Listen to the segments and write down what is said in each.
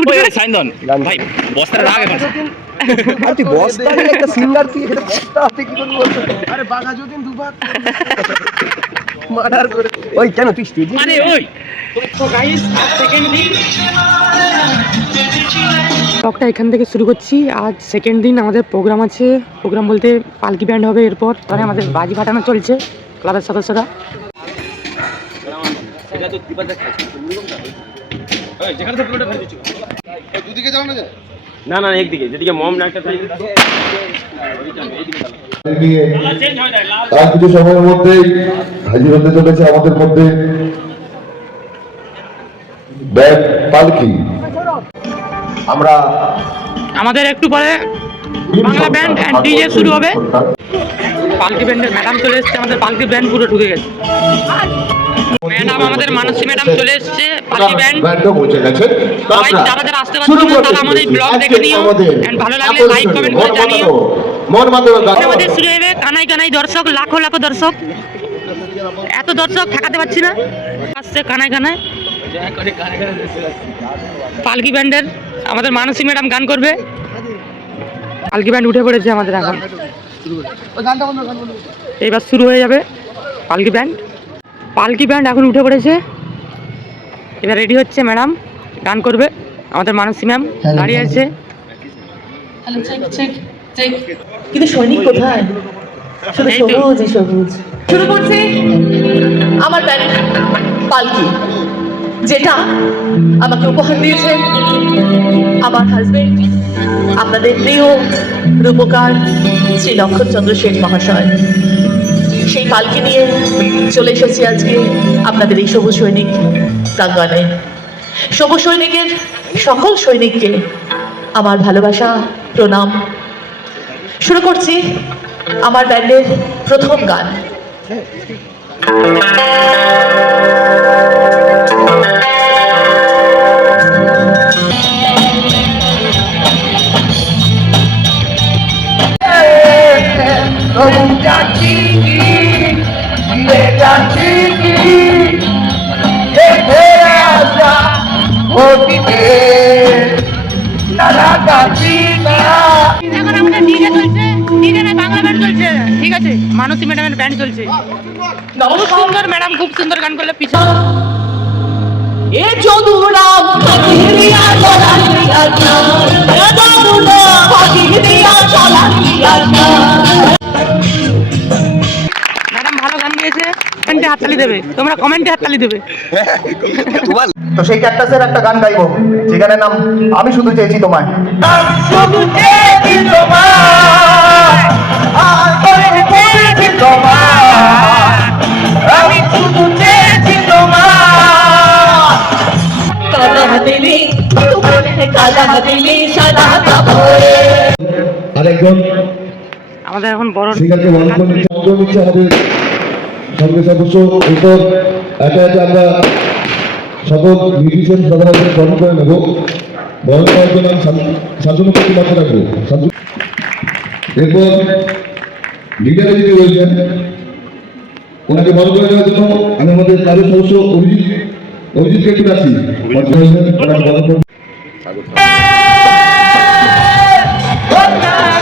উঠবে। ওই সাইন্দন ভাই বস্তাটা রাখ এখন। আর তুই বস্তা নিয়ে একটা সিঙ্গার তুই এখানে বস্তা হাতে কি করবি বলতো? আরে বাঘা দুভাগ মার্ডার করে। ওই কেন তুই স্টেজে আরে ওই। ব্লগটা এখান থেকে শুরু করছি। আজ সেকেন্ড দিন আমাদের প্রোগ্রাম আছে। প্রোগ্রাম বলতে পালকি ব্যান্ড হবে এরপর। তাহলে আমাদের বাজি ফাটানো চলছে ক্লাবের সদস্যরা। না না একদিকে যেদিকে মম ডাক্তার তার কিছু সময়ের মধ্যেই হাজির হতে চলেছে আমাদের মধ্যে। ব্যাগ পালকি। আমরা আমাদের একটু পরে বাংলা ব্যান্ড অ্যান্ড ডিজে শুরু হবে। পালকি ব্যান্ডের ম্যাডাম চলে এসছে আমাদের পালকি ব্যান্ড পুরো ঢুকে গেছে। ম্যাডাম আমাদের মানসী ম্যাডাম চলে এসছে পালকি ব্যান্ড। ব্যান্ডও পৌঁছে সবাই যারা যারা আসতে পারছ না তারা আমাদের ব্লগ দেখে নিও। ভালো লাগলে লাইক কমেন্ট করে জানিও। আমাদের শুরু হবে কানাই কানাই দর্শক লাখো লাখো দর্শক। এত দর্শক ঠেকাতে পারছি না। আসছে কানাই কানাই। পালকি ব্যান্ডের আমাদের মানসী ম্যাডাম গান করবে। পালকি ব্যান্ড উঠে পড়েছে আমাদের এখন। এইবার শুরু হয়ে যাবে পালকি ব্যান্ড। পালকি ব্যান্ড এখন উঠে পড়েছে। এবার রেডি হচ্ছে ম্যাডাম গান করবে। আমাদের মানসী ম্যাম দাঁড়িয়ে আছে। কিন্তু সৈনিক কোথায়? শুধু। সবুজই সবুজ শুরু করছি আমার ব্যান্ড পালকি। যেটা আমাকে উপহার দিয়েছে। আমার হাজবেন্ড আপনাদের প্রিয় রূপকার শ্রী লক্ষণচন্দ্র শেঠ মহাশয়। সেই পালকি নিয়ে চলে এসেছি আজকে আপনাদের এই সবুজ সৈনিক প্রাঙ্গণে। সবুজ সৈনিকের সকল সৈনিককে আমার ভালোবাসা, প্রণাম। শুরু করছি আমার ব্যান্ডের প্রথম গান। ঠিক আছে মানসী ম্যাডামের ব্যান্ড চলছে। খুব সুন্দর ম্যাডাম খুব সুন্দর গান করলে পিছনে এ ম্যাডাম ভালো গান গিয়েছে কমেন্টে হাততালি দেবে। তোমরা কমেন্টে হাততালি দেবে। তো সেই ক্যাকটাসের একটা গান গাইবো যে গানের নাম আমি শুধু চেয়েছি তোমায়। আরেকজন। আমাদের এখন বড় নিচ্ছে অংশ নিচ্ছে সঙ্গে সদস্য এরপর একা একা আমরা সকল মিউজিশিয়ান সদস্যদের বরণ করে নেব। বরণ করার জন্য আমি শান্ত- শান্তনু রাখব এরপর লিডারে যদি রয়েছেন ওনাকে বরণ করে নেওয়ার জন্য আমি আমাদের কারও সদস্য অভিজিৎ অভিজিৎকে একটু মঞ্চে বরণ করে আমাদের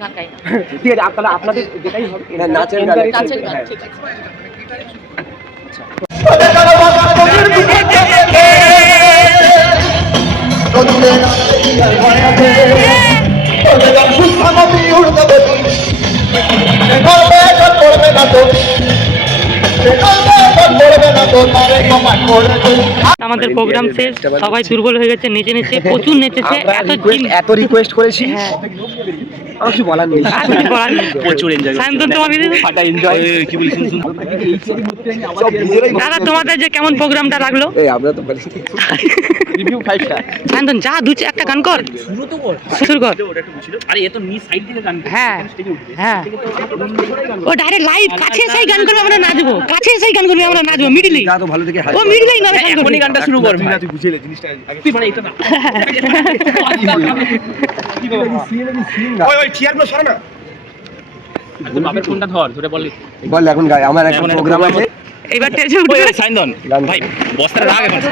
গান গাই না। ঠিক আছে তাহলে আপনাদের যেটাই হবে নাচের নাচের গান ঠিক আছে। আমাদের প্রোগ্রাম শেষ সবাই দুর্বল হয়ে গেছে নেচে নেচে প্রচুর নেচেছে এত এত রিকোয়েস্ট করেছি। আমার কিছু বলার নেই। আর কিছু বলার নেই। প্রচুর এনজয় সায়ন্তন তোমাকে ফাটা এনজয় কি বলি শুন শুন দাদা তোমাদের যে কেমন প্রোগ্রামটা লাগল? এই আমরা তো বলি রিভিউ 5 স্টার সায়ন্তন যা দু একটা গান কর। শুরু কর। আরে এ তো নি সাইড থেকে গান হ্যাঁ হ্যাঁ। ও ডাইরেক্ট লাইভ কাছে এসেই গান করবে আমরা নাচবো। কাছে এসেই গান করবে আমরা নাচবো মিডিলেই তো ভালো থেকে ও মিডিলেই না গান করবে। গানটা শুরু কর তুই বুঝিয়ে জিনিসটা তুই মানে এটা না। ওই ওই চেয়ারগুলো সরে না। বাপের ফোনটা ধর ধরে বল। বল এখন গাই আমার একটা এখন প্রোগ্রাম আছে। এবার টেজে উঠবে। সাইন্দন ভাই বস্তাটা রাখ এখন।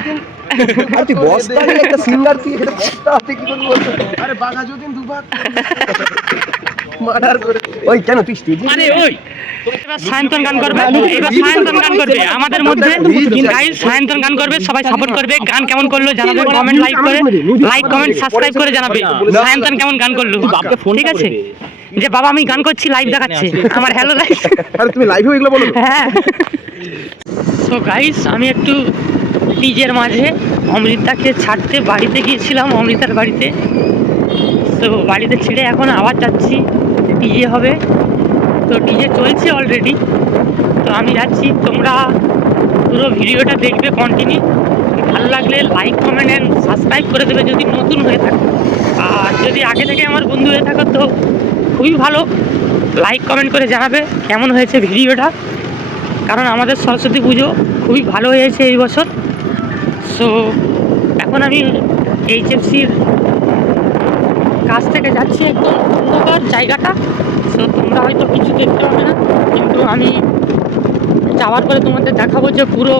আর তুই বস্তা নিয়ে একটা সিঙ্গার তুই এখানে বস্তা হাতে কি বলতো? আরে বাঘা দুবার মার্ডার করে। ওই কেন তুই স্টেজে আরে ওই। সায়ন্তন গান করবে এবার সায়ন্তন গান করবে। আমাদের মধ্যে গাইস সায়ন্তন গান করবে সবাই সাপোর্ট করবে। গান কেমন করল জানাবে কমেন্ট লাইক করে লাইক কমেন্ট সাবস্ক্রাইব করে জানাবে। সায়ন্তন কেমন গান করল? ফোন ঠিক আছে? যে বাবা আমি গান করছি লাইভ দেখাচ্ছে। আমার হ্যালো লাইভ আরে তুমি লাইভে এগুলো বলো হ্যাঁ। সো গাইস আমি একটু ডিজের মাঝে অমৃতাকে ছাড়তে বাড়িতে গিয়েছিলাম অমৃতার বাড়িতে। তো বাড়িতে ছেড়ে এখন আবার যাচ্ছি ডিজে হবে। তো ডিজে চলছে অলরেডি তো আমি যাচ্ছি তোমরা পুরো ভিডিওটা দেখবে কন্টিনিউ ভালো লাগলে লাইক কমেন্ট অ্যান্ড সাবস্ক্রাইব করে দেবে যদি নতুন হয়ে থাকো। আর যদি আগে থেকে আমার বন্ধু হয়ে থাকো তো খুবই ভালো। লাইক কমেন্ট করে জানাবে কেমন হয়েছে ভিডিওটা। কারণ আমাদের সরস্বতী পুজো খুবই ভালো হয়েছে এই বছর। সো এখন আমি এইচএফসির কাছ থেকে যাচ্ছি একদম সুন্দর জায়গাটা। সো তোমরা হয়তো কিছু দেখতে পাবে না, কিন্তু আমি যাওয়ার পরে তোমাদের দেখাবো যে পুরো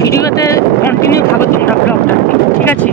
ভিডিওতে কন্টিনিউ থাকো তোমরা ব্লগটা ঠিক আছে?